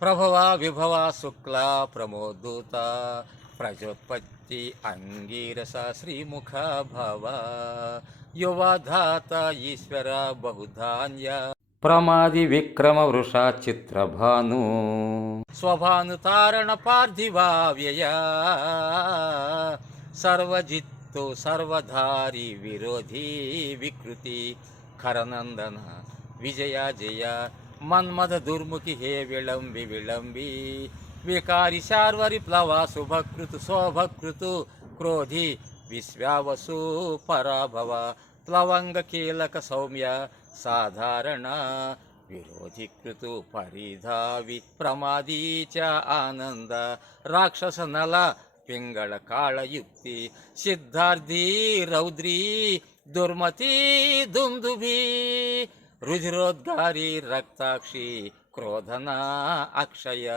प्रभवा विभवा शुक्ला प्रमोदूता प्रजोत्पत्ती अंगीरसा श्रीमुखा भावा युवा धाता ईश्वरा बहुधान्य प्रमादि विक्रम वृषा चित्रभानु स्वभानुतारण पार्थिवा व्यया सर्वजित्तो सर्वधारी विरोधी विकृती खरनंदन विजया जया मन्मथ दुर्मुखी हे विळंबी विळंबी विकारी शार्वरी प्लवा शुभकृतु शोभकृतु क्रोधी विश्वावसु पराभवा प्लवंग कीलक सौम्य साधारण विरोधी कृतु परिधावी प्रमादीच्या आनंद राक्षस नला पिंगळ काळयुक्ती सिद्धार्थी रौद्री दुर्मती दुंदुभी रुधिरोद्गारी रक्ताक्षी क्रोधना अक्षय